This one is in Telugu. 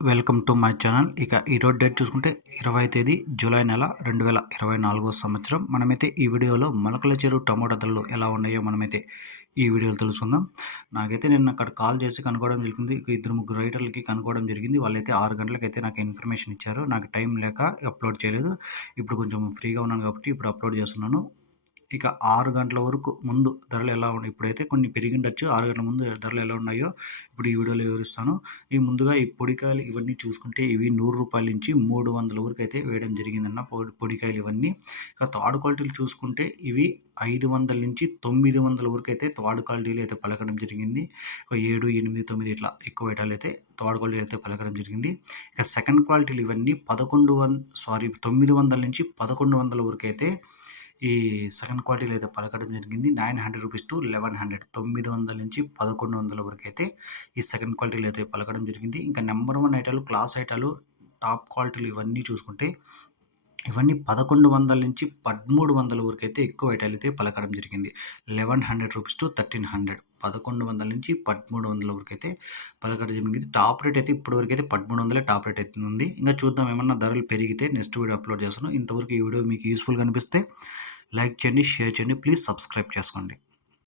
Welcome to my channel. ఇక ఈరోజు డేట్ చూసుకుంటే 20 తేదీ జూలై నెల 2024 సంవత్సరం. మనమైతే ఈ వీడియోలో మొలకల చెరువు టమోటా ధరలు ఎలా ఉన్నాయో మనమైతే ఈ వీడియోలో తెలుసుకుందాం. నాకైతే నేను అక్కడ కాల్ చేసి కనుక్కోవడం జరిగింది. ఇక ఇద్దరు ముగ్గురు రైటర్లకి కనుక్కోవడం జరిగింది. వాళ్ళైతే 6 గంటలకైతే నాకు ఇన్ఫర్మేషన్ ఇచ్చారు. నాకు టైం లేక అప్లోడ్ చేయలేదు. ఇప్పుడు కొంచెం ఫ్రీగా ఉన్నాను కాబట్టి ఇప్పుడు అప్లోడ్ చేస్తున్నాను. ఇక 6 గంటల వరకు ముందు ధరలు ఎలా ఉన్నాయి, ఇప్పుడైతే కొన్ని పెరిగిండొచ్చు. 6 గంటల ముందు ధరలు ఎలా ఉన్నాయో ఇప్పుడు ఈ వీడియోలో వివరిస్తాను. ఈ ముందుగా ఈ పొడికాయలు ఇవన్నీ చూసుకుంటే ఇవి ₹100 నుంచి 300 వరకు అయితే వేయడం జరిగిందన్న పొడికాయలు ఇవన్నీ. ఇక థర్డ్ క్వాలిటీలు చూసుకుంటే ఇవి 500 నుంచి 900 వరకు అయితే థర్డ్ క్వాలిటీలు అయితే పలకడం జరిగింది. ఒక 7, 8, 9 ఇట్లా ఎక్కువ ఐటాలు అయితే థర్డ్ క్వాలిటీ అయితే పలకడం జరిగింది. ఇక సెకండ్ క్వాలిటీలు ఇవన్నీ 900 నుంచి 1100 వరకు అయితే ఈ సెకండ్ క్వాలిటీలో అయితే పలకడం జరిగింది. ₹900 to 1100, 900 నుంచి 1100 వరకు అయితే ఈ సెకండ్ క్వాలిటీలో అయితే పలకడం జరిగింది. ఇంకా నెంబర్ 1 ఐటాలు, క్లాస్ ఐటాలు, టాప్ క్వాలిటీలు ఇవన్నీ చూసుకుంటే ఇవన్నీ 1100 నుంచి 1300 వరకు అయితే ఎక్కువ ఐటాలు అయితే పలకడం జరిగింది. ₹1100 to 1300, 1100 నుంచి 1300 వరకు అయితే పలకడం జరిగింది. టాప్ రేట్ అయితే ఇప్పటివరకు అయితే 1300 టాప్ రేట్ అయితే ఉంది. ఇంకా చూద్దాం, ఏమన్నా ధరలు పెరిగితే నెక్స్ట్ వీడియో అప్లోడ్ చేస్తాను. ఇంతవరకు ఈ వీడియో మీకు యూస్ఫుల్గా అనిపిస్తే లైక్ చేయండి, షేర్ చేయండి, ప్లీజ్ సబ్స్క్రైబ్ చేసుకోండి.